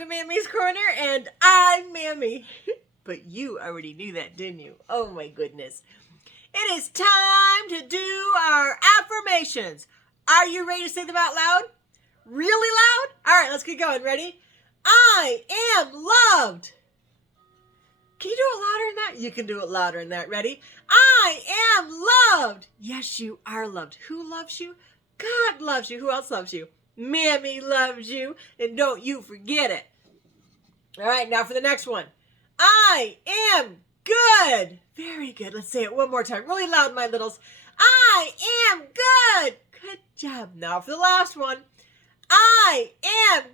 to Mammy's Corner, and I'm Mammy. But you already knew that, didn't you? Oh my goodness. It is time to do our affirmations. Are you ready to say them out loud? Really loud? All right, let's get going. Ready? I am loved. Can you do it louder than that? You can do it louder than that. Ready? I am loved. Yes, you are loved. Who loves you? God loves you. Who else loves you? Mammy loves you, and don't you forget it. All right, now for the next one. I am good. Very good. Let's say it one more time. Really loud, my littles. I am good. Good job. Now for the last one. I am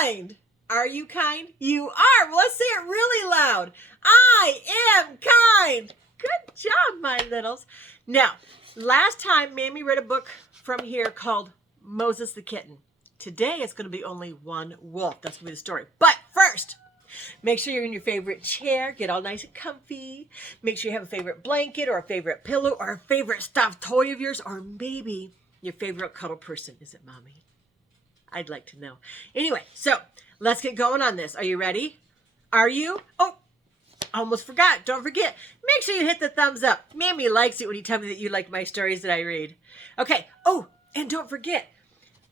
kind. Are you kind? You are. Well, let's say it really loud. I am kind. Good job, my littles. Now, last time, Mammy read a book from here called Moses the Kitten. Today, it's going to be only one wolf. That's going to be the story. But first, make sure you're in your favorite chair. Get all nice and comfy. Make sure you have a favorite blanket or a favorite pillow or a favorite stuffed toy of yours, or maybe your favorite cuddle person. Is it Mommy? I'd like to know. Anyway, so let's get going on this. Are you ready? Are you? Oh, almost forgot. Don't forget. Make sure you hit the thumbs up. Mammy likes it when you tell me that you like my stories that I read. Okay. Oh, and don't forget,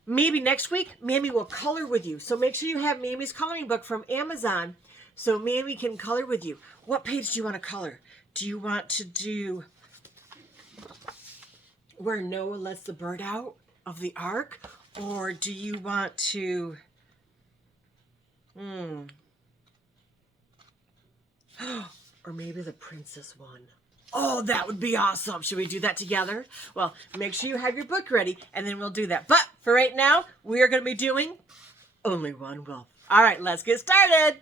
maybe next week, Mammy will color with you. So make sure you have Mammy's coloring book from Amazon so Mammy can color with you. What page do you want to color? Do you want to do where Noah lets the bird out of the ark? Or do you want to... or maybe the princess one. Oh, that would be awesome. Should we do that together? Well, make sure you have your book ready, and then we'll do that. But for right now, we are going to be doing only one wolf. All right, let's get started.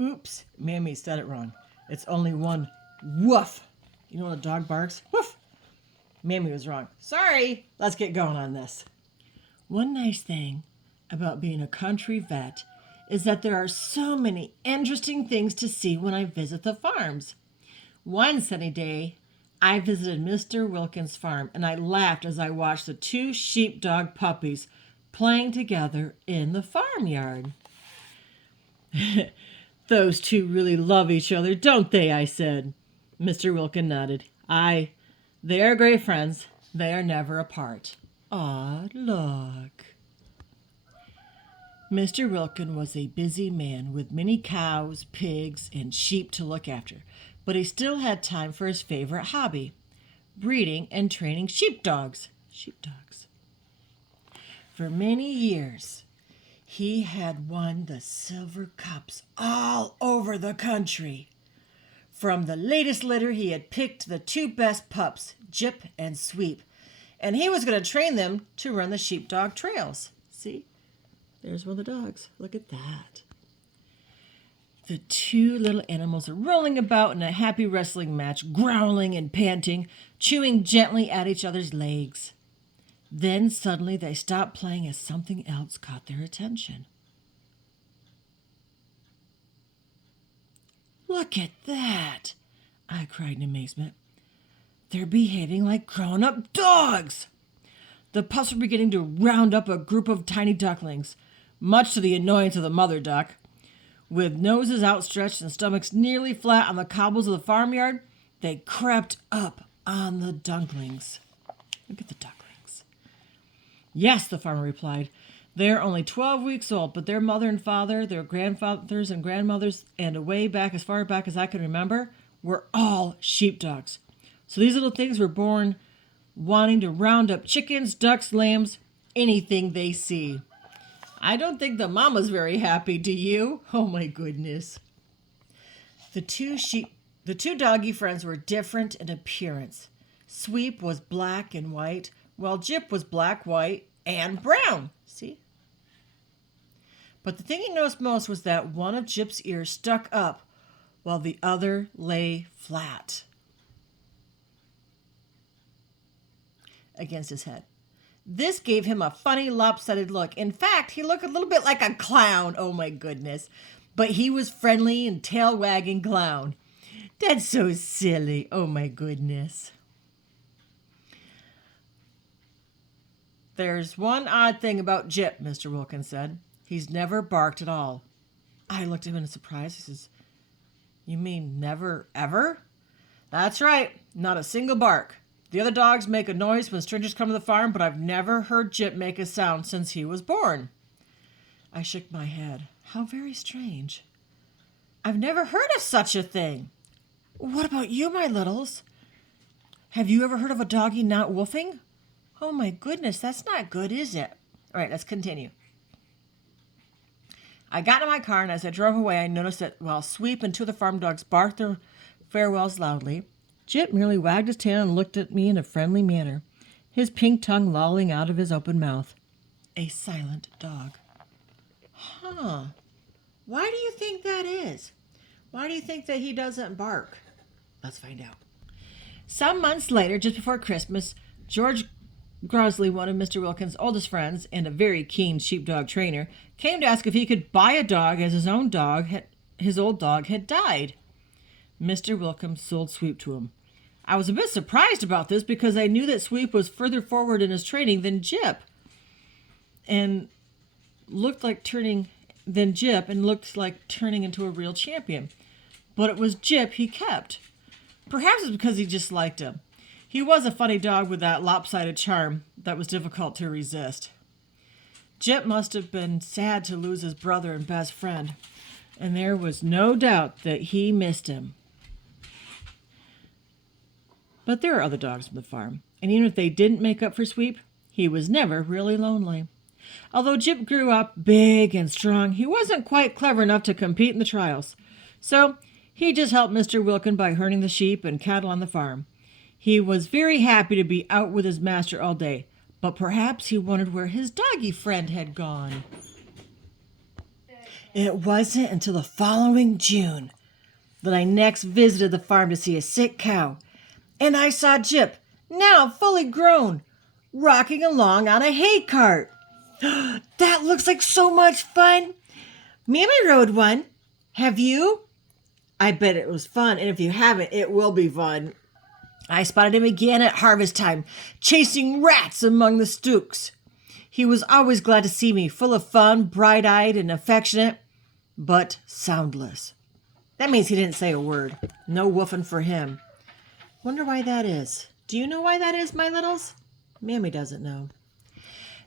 Oops, Mammy said it wrong. It's only one woof. You know when a dog barks? Woof. Mammy was wrong. Sorry. Let's get going on this. One nice thing about being a country vet is that there are so many interesting things to see when I visit the farms. One sunny day, I visited Mr. Wilkins' farm, and I laughed as I watched the two sheepdog puppies playing together in the farmyard. Those two really love each other, don't they? I said. Mr. Wilkins nodded. They are great friends. They are never apart. Ah, look. Mr. Wilkins was a busy man with many cows, pigs, and sheep to look after, but he still had time for his favorite hobby, breeding and training sheepdogs. For many years, he had won the silver cups all over the country. From the latest litter, he had picked the two best pups, Jip and Sweep, and he was going to train them to run the sheepdog trails. See? There's one of the dogs. Look at that. The two little animals are rolling about in a happy wrestling match, growling and panting, chewing gently at each other's legs. Then suddenly they stopped playing as something else caught their attention. Look at that, I cried in amazement. They're behaving like grown-up dogs. The pups were beginning to round up a group of tiny ducklings, much to the annoyance of the mother duck. With noses outstretched and stomachs nearly flat on the cobbles of the farmyard, they crept up on the ducklings. Look at the ducklings. Yes, the farmer replied. They are only 12 weeks old, but their mother and father, their grandfathers and grandmothers, and way back, as far back as I can remember, were all sheepdogs. So these little things were born wanting to round up chickens, ducks, lambs, anything they see. I don't think the mama's very happy, do you? Oh my goodness. The two doggy friends were different in appearance. Sweep was black and white, while Jip was black, white, and brown. See? But the thing he noticed most was that one of Jip's ears stuck up while the other lay flat against his head. This gave him a funny, lopsided look. In fact, he looked a little bit like a clown. Oh, my goodness. But he was friendly and tail-wagging clown. That's so silly. Oh, my goodness. There's one odd thing about Jip, Mr. Wilkins said. He's never barked at all. I looked at him in surprise. He says, "You mean never, ever?" "That's right. Not a single bark. The other dogs make a noise when strangers come to the farm, but I've never heard Jip make a sound since he was born." I shook my head. How very strange. I've never heard of such a thing. What about you, my littles? Have you ever heard of a doggy not woofing? Oh my goodness, that's not good, is it? All right, let's continue. I got in my car, and as I drove away, I noticed that while Sweep and two of the farm dogs barked their farewells loudly, Jip merely wagged his tail and looked at me in a friendly manner, his pink tongue lolling out of his open mouth. A silent dog. Huh. Why do you think that is? Why do you think that he doesn't bark? Let's find out. Some months later, just before Christmas, George Grosley, one of Mr. Wilkins' oldest friends and a very keen sheepdog trainer, came to ask if he could buy a dog as his old dog had died. Mr. Wilkins sold Sweep to him. I was a bit surprised about this because I knew that Sweep was further forward in his training than Jip and looked like turning into a real champion. But it was Jip he kept. Perhaps it's because he just liked him. He was a funny dog with that lopsided charm that was difficult to resist. Jip must have been sad to lose his brother and best friend, and there was no doubt that he missed him. But there are other dogs on the farm, and even if they didn't make up for Sweep, he was never really lonely. Although Jip grew up big and strong, he wasn't quite clever enough to compete in the trials. So he just helped Mr. Wilkin by herding the sheep and cattle on the farm. He was very happy to be out with his master all day, but perhaps he wondered where his doggy friend had gone. It wasn't until the following June that I next visited the farm to see a sick cow, and I saw Jip, now fully grown, rocking along on a hay cart. That looks like so much fun. Mammy rode one. Have you? I bet it was fun, and if you haven't, it will be fun. I spotted him again at harvest time, chasing rats among the stooks. He was always glad to see me, full of fun, bright-eyed and affectionate, but soundless. That means he didn't say a word. No woofing for him. Wonder why that is. Do you know why that is, my littles? Mammy doesn't know.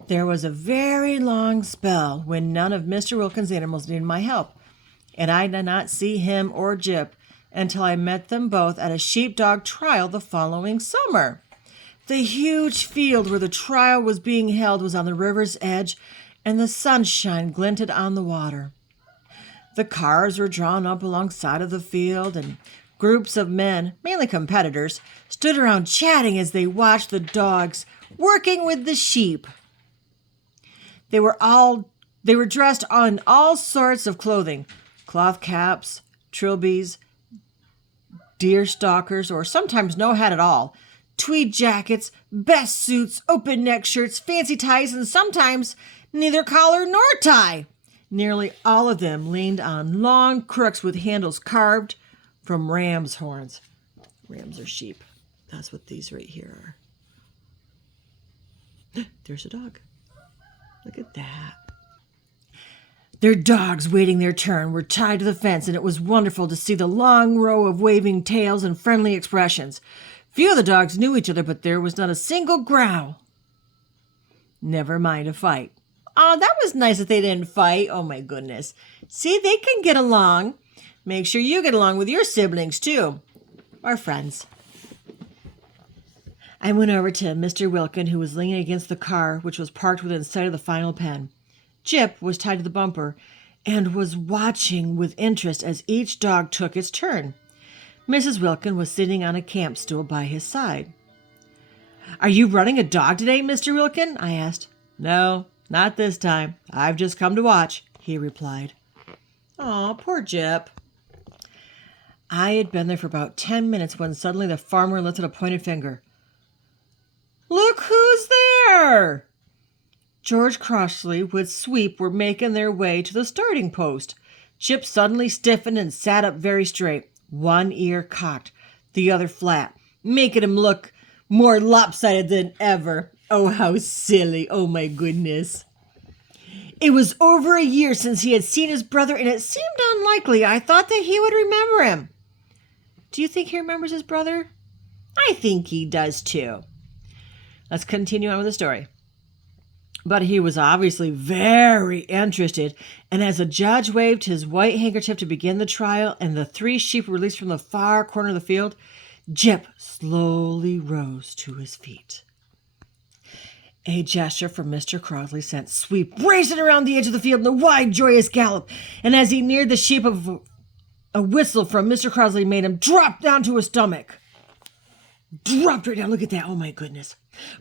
There was a very long spell when none of Mr. Wilkins' animals needed my help, and I did not see him or Jip until I met them both at a sheepdog trial the following summer. The huge field where the trial was being held was on the river's edge, and the sunshine glinted on the water. The cars were drawn up alongside of the field, and groups of men, mainly competitors, stood around chatting as they watched the dogs working with the sheep. They were dressed in all sorts of clothing, cloth caps, trilbies, deer stalkers, or sometimes no hat at all, tweed jackets, best suits, open neck shirts, fancy ties, and sometimes neither collar nor tie. Nearly all of them leaned on long crooks with handles carved from ram's horns. Rams are sheep. That's what these right here are. There's a dog. Look at that. Their dogs, waiting their turn, were tied to the fence, and it was wonderful to see the long row of waving tails and friendly expressions. Few of the dogs knew each other, but there was not a single growl. Never mind a fight. Oh, that was nice that they didn't fight. Oh, my goodness. See, they can get along. Make sure you get along with your siblings, too. Or friends. I went over to Mr. Wilkin, who was leaning against the car, which was parked within sight of the final pen. Jip was tied to the bumper and was watching with interest as each dog took its turn. Mrs. Wilkin was sitting on a camp stool by his side. "Are you running a dog today, Mr. Wilkin?" I asked. "No, not this time. I've just come to watch," he replied. "Aw, poor Jip." I had been there for about 10 minutes when suddenly the farmer lifted a pointed finger. "Look who's there!" George Crossley with Sweep were making their way to the starting post. Jip suddenly stiffened and sat up very straight, one ear cocked, the other flat, making him look more lopsided than ever. Oh, how silly. Oh, my goodness. It was over a year since he had seen his brother, and it seemed unlikely. I thought that he would remember him. Do you think he remembers his brother? I think he does too. Let's continue on with the story. But he was obviously very interested, and as the judge waved his white handkerchief to begin the trial and the 3 sheep were released from the far corner of the field, Jip slowly rose to his feet. A gesture from Mr. Crosley sent Sweep racing around the edge of the field in a wide, joyous gallop, and as he neared the sheep, a whistle from Mr. Crosley made him drop down to his stomach. Dropped right down. Look at that. Oh, my goodness.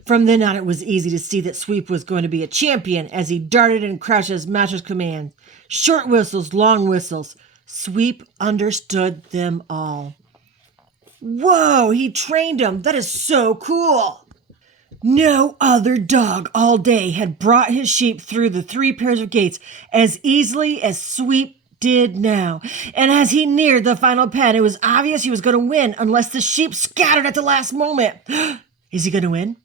From then on, it was easy to see that Sweep was going to be a champion as he darted and crouched at his master's command. Short whistles, long whistles. Sweep understood them all. Whoa, he trained him. That is so cool. No other dog all day had brought his sheep through the 3 pairs of gates as easily as Sweep did now. And as he neared the final pen, it was obvious he was going to win unless the sheep scattered at the last moment. Is he going to win?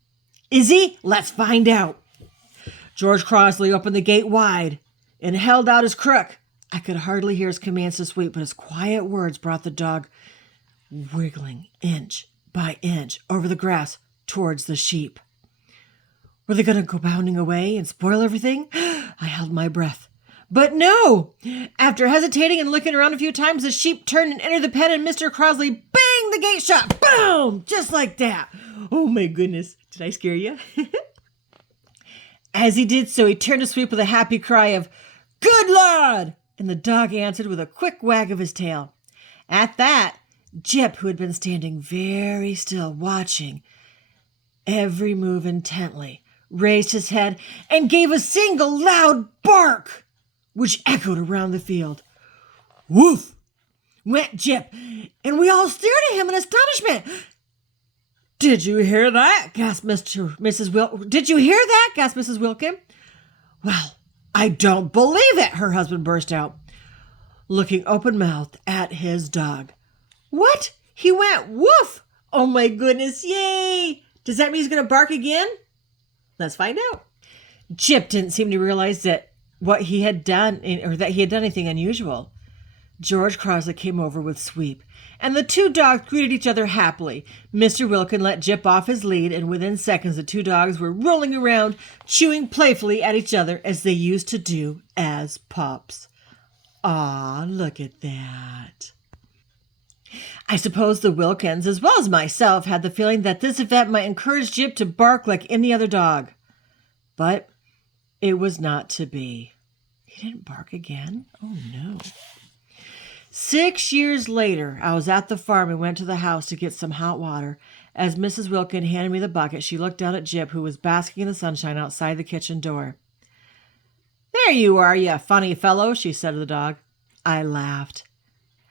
Is he? Let's find out. George Crosley opened the gate wide and held out his crook. I could hardly hear his commands to Sweep, but his quiet words brought the dog wiggling inch by inch over the grass towards the sheep. Were they going to go bounding away and spoil everything? I held my breath. But no! After hesitating and looking around a few times, the sheep turned and entered the pen, and Mr. Crosley banged the gate shut. Boom! Just like that. Oh, my goodness. Did I scare you? As he did so, he turned to Sweep with a happy cry of, "Good lad!" And the dog answered with a quick wag of his tail. At that, Jip, who had been standing very still, watching every move intently, raised his head and gave a single loud bark, which echoed around the field. Woof! Went Jip, and we all stared at him in astonishment. Did you hear that? Gasped Mrs. Wilkin. Well, I don't believe it, her husband burst out, looking open-mouthed at his dog. What? He went woof! Oh my goodness, yay! Does that mean he's going to bark again? Let's find out. Jip didn't seem to realize that he had done anything unusual. George Crosley came over with Sweep, and the 2 dogs greeted each other happily. Mr. Wilkin let Jip off his lead, and within seconds the 2 dogs were rolling around, chewing playfully at each other as they used to do as pups. Ah, look at that. I suppose the Wilkins, as well as myself, had the feeling that this event might encourage Jip to bark like any other dog. But it was not to be. He didn't bark again? Oh, no. 6 years later, I was at the farm and went to the house to get some hot water. As Mrs. Wilkin handed me the bucket, she looked down at Jip, who was basking in the sunshine outside the kitchen door. There you are, you funny fellow, she said to the dog. I laughed.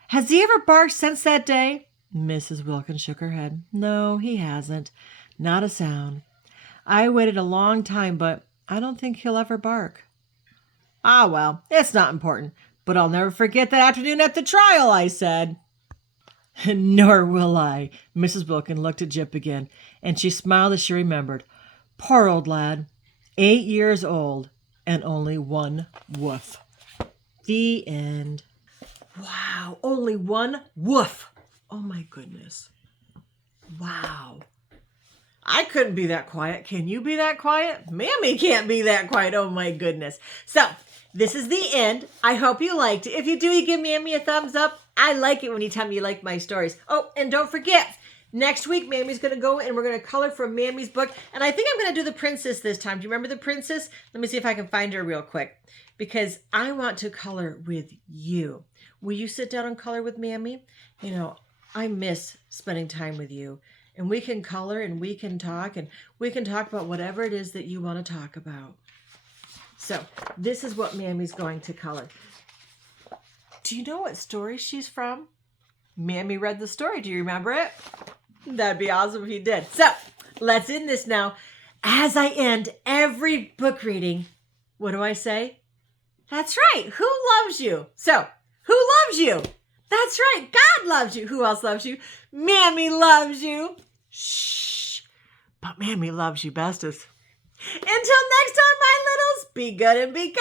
Has he ever barked since that day? Mrs. Wilkin shook her head. No, he hasn't. Not a sound. I waited a long time, but I don't think he'll ever bark. Ah, well, it's not important. But I'll never forget that afternoon at the trial, I said. Nor will I. Mrs. Wilkin looked at Jip again, and she smiled as she remembered. Poor old lad. 8 years old, and only 1 woof. The end. Wow, only 1 woof. Oh, my goodness. Wow. I couldn't be that quiet. Can you be that quiet? Mammy can't be that quiet. Oh, my goodness. So, this is the end. I hope you liked it. If you do, you give Mammy a thumbs up. I like it when you tell me you like my stories. Oh, and don't forget, next week, Mammy's going to go and we're going to color from Mammy's book. And I think I'm going to do the princess this time. Do you remember the princess? Let me see if I can find her real quick, because I want to color with you. Will you sit down and color with Mammy? You know, I miss spending time with you. And we can color and we can talk about whatever it is that you want to talk about. So this is what Mammy's going to color. Do you know what story she's from? Mammy read the story. Do you remember it? That'd be awesome if you did. So let's end this now. As I end every book reading, what do I say? That's right. Who loves you? So who loves you? That's right. God loves you. Who else loves you? Mammy loves you. Shh. But Mammy loves you bestest. Until next time, my littles, be good and be kind.